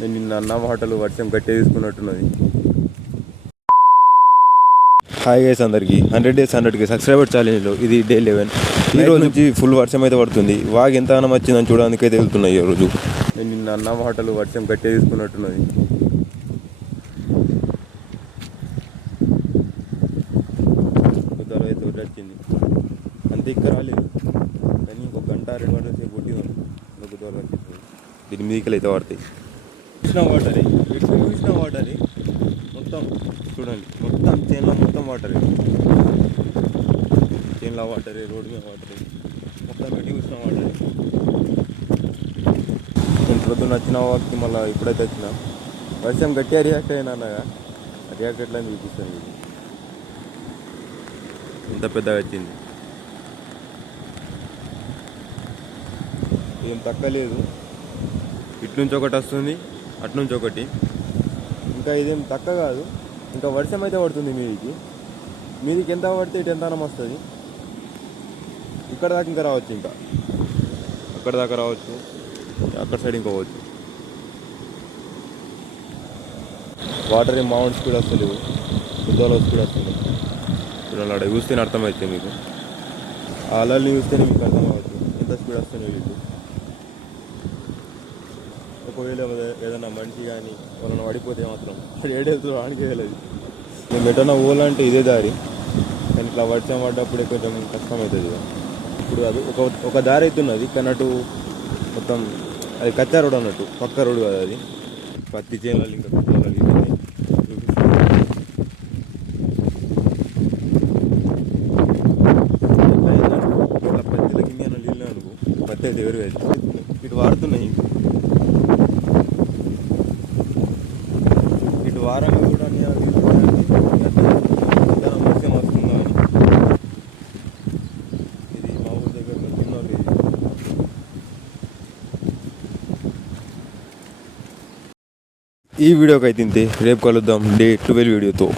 నేను నిన్న అన్న హోటల్ వర్షం గట్టే తీసుకున్నట్టున్నది. హాయ్ గైస్, అందరికి 100 days 100K సబ్స్క్రైబర్ ఛాలెంజ్లో ఇది డే 11. ఈ రోజు నుంచి ఫుల్ వర్షం అయితే పడుతుంది. వాగ్ ఎంత అన్నం వచ్చిందని చూడడానికి అయితే వెళ్తున్నాయి. ఈ రోజు నేను నిన్న అన్న హోటల్ వర్షం గట్టే తీసుకున్నట్టున్నది. అయితే వచ్చింది అంతే, ఇక్కడ రాలేదు కానీ ఇంకొక గంట 2 గంటల సేపు కొట్టింది. గుద్దలు వచ్చింది. దీని మీదకి అయితే పడతాయి. చూసిన వాటరే, ఎటు చూసిన వాటరే, మొత్తం చూడండి, మొత్తం చేనులో మొత్తం వాటరే, చేనులో వాటరే, రోడ్డు మీద వాటరే, మొత్తం ఎటు చూసిన వాటరే. నేను పొద్దున్న వచ్చిన వాటికి మళ్ళీ ఇప్పుడైతే వచ్చిన వర్షం గట్టిగా రియాక్ట్ అయినా అన్నగా, రియాక్ట్ ఎట్లా చూపిస్తాను. ఇది ఇంత పెద్దగా వచ్చింది, ఏం తక్కువ లేదు. ఇటు నుంచి ఒకటి వస్తుంది, అటు నుంచి ఒకటి, ఇంకా ఇదేం తక్కువ కాదు. ఇంకా వర్షం అయితే పడుతుంది మీదికి ఎంత పడితే ఇటు ఎంతనం వస్తుంది. ఇక్కడ దాకా ఇంకా రావచ్చు, ఇంకా అక్కడ దాకా రావచ్చు, అక్కడ సైడ్ ఇంకా పోవచ్చు. వాటర్ ఏం మౌంట్ స్పీడ్ వస్తలేవు, ఉద్దాలో స్పీడ్ వస్తుంది. చూడండి, అక్కడ చూస్తేనే అర్థమవుతుంది మీకు, ఆ అలల్ని చూస్తేనే మీకు అర్థం అవ్వచ్చు ఎంత స్పీడ్ వస్తున్నాయి వీటి. ఒకవేళ ఏదైనా మనిషి కానీ ఎవరైనా పడిపోతే మాత్రం ఏడేళ్తుందో ఆడికి వెళ్ళదు. మేము ఎటన్నా పోవాలంటే ఇదే దారి, కానీ ఇట్లా వర్షం పడ్డప్పుడే కొంచెం కష్టమవుతుంది. ఇప్పుడు అది ఒక దారి అవుతున్నది, కానీ అటు మొత్తం అది కచ్చా రోడ్ అన్నట్టు, పక్క రోడ్ కాదు అది. పత్తి చేనులు ఇంకా ఇట్లా పత్తిలకి నేను నీళ్ళు అనుకో, పత్తి అయితే ఎవరు ఇటు వాడుతున్నాయి. ఇటు వారంగా కూడా వర్షం వస్తుందా అని. ఇది మా ఊరి దగ్గర చిన్న. ఈ వీడియోకి అయితే ఇంతే, రేపు కలుద్దాం డే 12 వీడియోతో.